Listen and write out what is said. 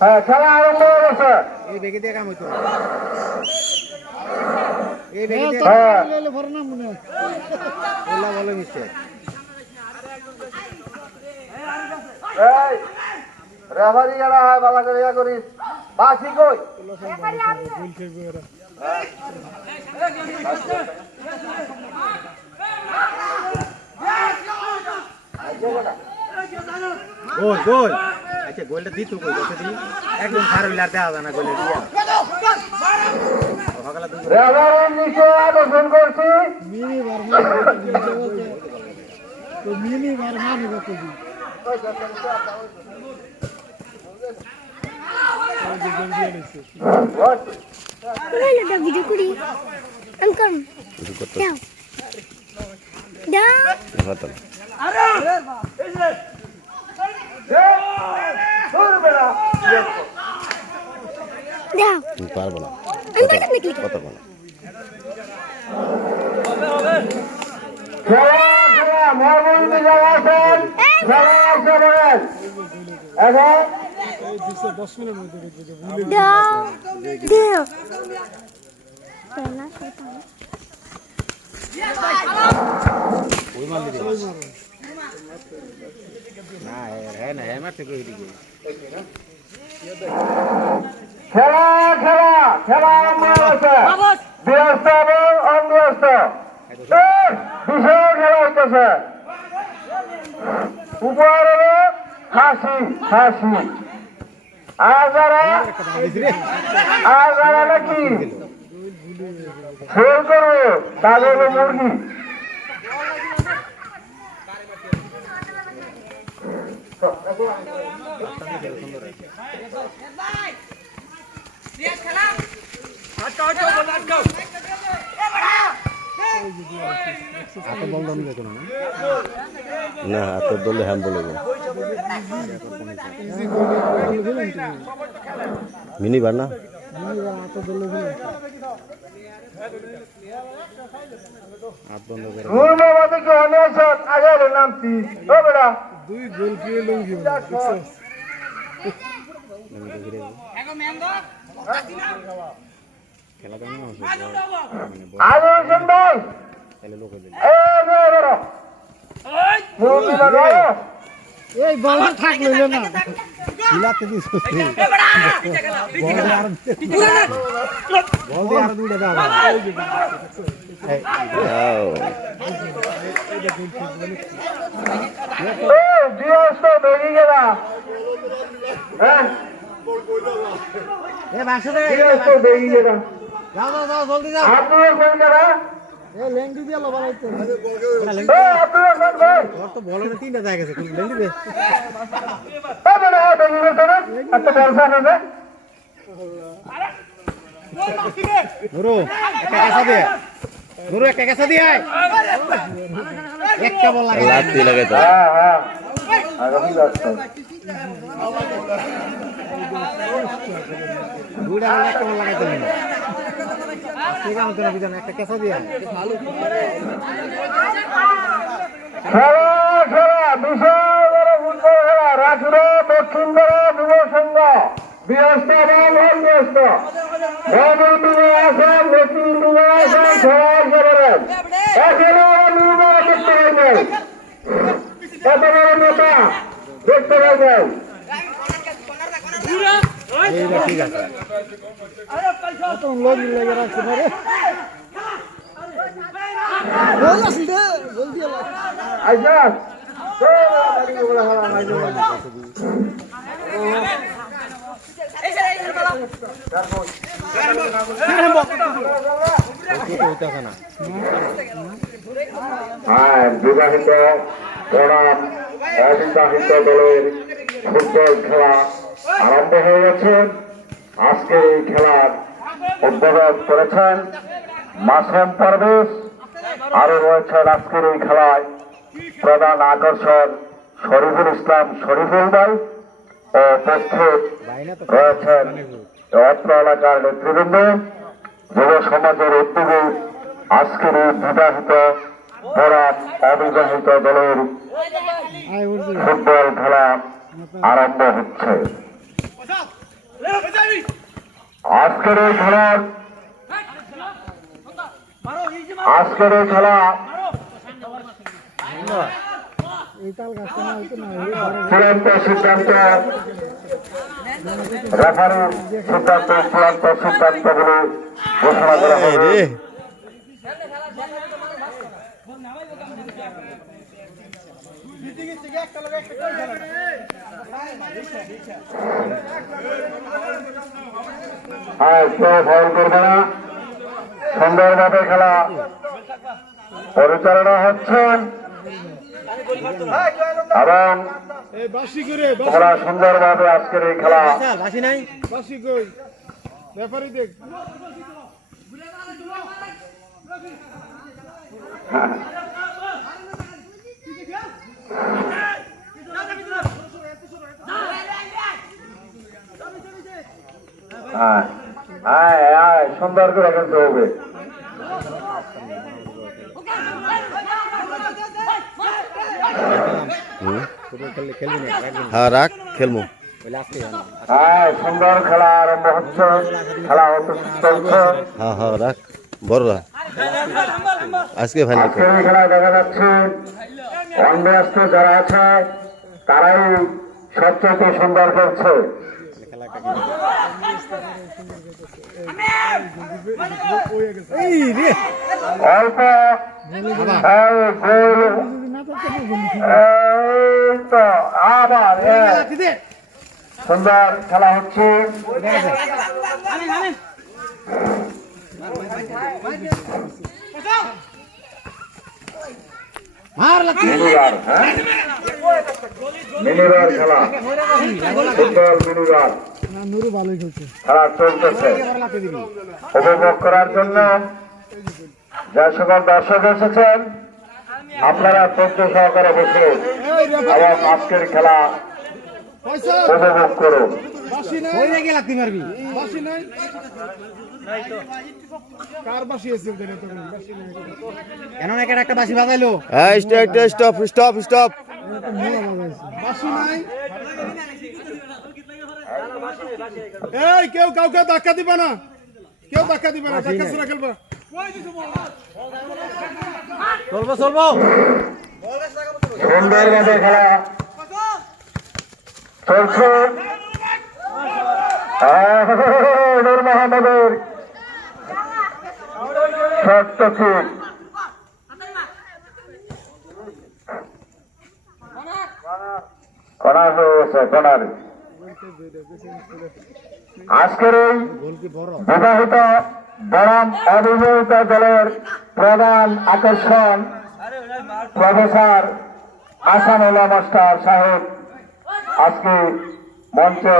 হ্যাঁ খেলা আরম্ভ হয়ে গেছে। এই বেগে দিয়ে কাম হইতো না। এই বেগে দিয়ে হ্যাঁ ভরে না মনে হয়। ওলা বলে মিস্টেক। এই রেফারি এরা হয় বালা করে ইয়া করিস বাসি কই গোল গোল আচ্ছা গোলটা দিত কই কত দি একদম খারাপ লার দেওয়া যায় না গোলে দিয়া রেফারির নিচে আবেদন করছি মিনি বারমান তো মিনি বারমান কত দি Ada video kuri. Angkam. Dah. Dah. Betul. Dah. পারবো না Angkat tak nak klik. কত বলো খেলা মহাবন্দি জানাচ্ছেন খেলা আসতে বলেন এখন Dah. Dah. Pernah saya tahu. ওই মাল দিবে না হ্যাঁ না হ্যাঁ মারতে কই দিকে খেলা খেলা খেলা আরম্ভ হয়েছে ব্যস্ত এবং অন্যস্ত বিশাল খেলা হইতেছে উপহারে হাসি হাসি আর যারা নাকি ফেল করবে তাদের মুরগি না এত দলে হ্যাম বলবো মিনি বার না আগে নামছি ও বেড়া দুই গোল দিয়ে লঙ্গি খেলা কেমন আগে হোসেন ভাই তাহলে লোক দিল এই বল থাকলো না খিলাতে দিস বল দিয়ে আর দুইটা দাও বেরিয়ে গেলা হ্যাঁ এ বাক্স দে বেরিয়ে গেলা যাও যাও যাও জলদি যাও আপনার কোন গেলা এ লেংডি দিয়া লো বানাইতে আপনার কোন ভাই তোর তো বলের তিনটা জায়গা আছে কোন লেংডি দে বেরিয়ে গেছে না এত ব্যবসা না নুরু একটা কাঁচা দে নুরু একটা কাঁচা দিয়ে আয় একটা বল লাগে লাত্তি লাগাইতো হ্যাঁ হ্যাঁ আগামী রাস্তা দুইটা বল একটা বল লাগাইতে হবে ঠিক আছে না বিজান একটা কাঁচা দিয়ে আয় খেলা খেলা বিশাল বড় ফুটবল খেলা রাজুরা দক্ষিণ পাড়া যুব সংঘ বৃহস্পতি এবং অন্যস্ত আছেন নতুন যুব আছেন খেলার করেন এখনো নির্মাণ করতে হবে এত বড় নেতা দেখতে পাবেন এইটা ঠিক আছে কত লোক লাগে রাখছে না রে বল আসি দে বল দিয়া আচ্ছা বিবাহিত বনাম অবিবাহিত দলের ফুটবল খেলা আরম্ভ হয়ে গেছে। আজকের এই খেলার উদ্বোধন করেছেন মাসুম পারভেজ, আরো রয়েছেন আজকের এই খেলায় প্রধান আকর্ষণ শরীফুল ইসলাম শরীফুল ভাই ও উপস্থিত রয়েছেন অত্র এলাকার নেতৃবৃন্দ। যুব সমাজের উদ্যোগে আজকের এই বিবাহিত বনাম অবিবাহিত দলের ফুটবল খেলা আরম্ভ হচ্ছে। আজকের এই খেলা চূড়ান্ত সিদ্ধান্ত রেফারির সিদ্ধান্ত চূড়ান্ত সিদ্ধান্ত বলে ঘোষণা করা হবে। হ্যাঁ, কেউ ফাউল করবে না। সুন্দরভাবে খেলা পরিচালনা হচ্ছে এবং তোমরা সুন্দরভাবে আজকের এই খেলা বাসি নাই সুন্দর করে খেলতে হবে। হ্যাঁ রাখ খেলবো। হ্যাঁ, সুন্দর খেলা আরম্ভ হচ্ছে, খেলা হতে চলছে। হ্যাঁ হ্যাঁ রাখ বড়রা আজকে ফাইনাল আজকের এই খেলায় দেখা যাচ্ছে অনব্যস্ত যারা আছে তারাই সবচেয়ে সুন্দর খেলছে। অল্প আবার সুন্দর খেলা হচ্ছে। মিনিবার খেলা, ফুটবল মিনিবার খেলা চলতেছে। উপভোগ করার জন্য যে সকল দর্শক এসেছেন আপনারা ধৈর্য সহকারে বসে এবং আজকের খেলা উপভোগ করুন। একটা বাসি বাজাইলো। স্টপ স্টপ স্টপ এই কেউ কাউকে ধাক্কা দিবা না, কেউ ধাক্কা দিবা না, ধাক্কা ছাড়া খেলবা। চলবো চলবো সুন্দরভাবে খেলা চলছে। নূর মোহাম্মদের শর্ট কিক, কর্নার হয়ে গেছে, কর্নার। আজকের এই বিবাহিত বরং অবিবাহিত দলের প্রধান আকর্ষণ প্রফেসর আসানুল্লাহ মাস্টার সাহেব আজকে মঞ্চে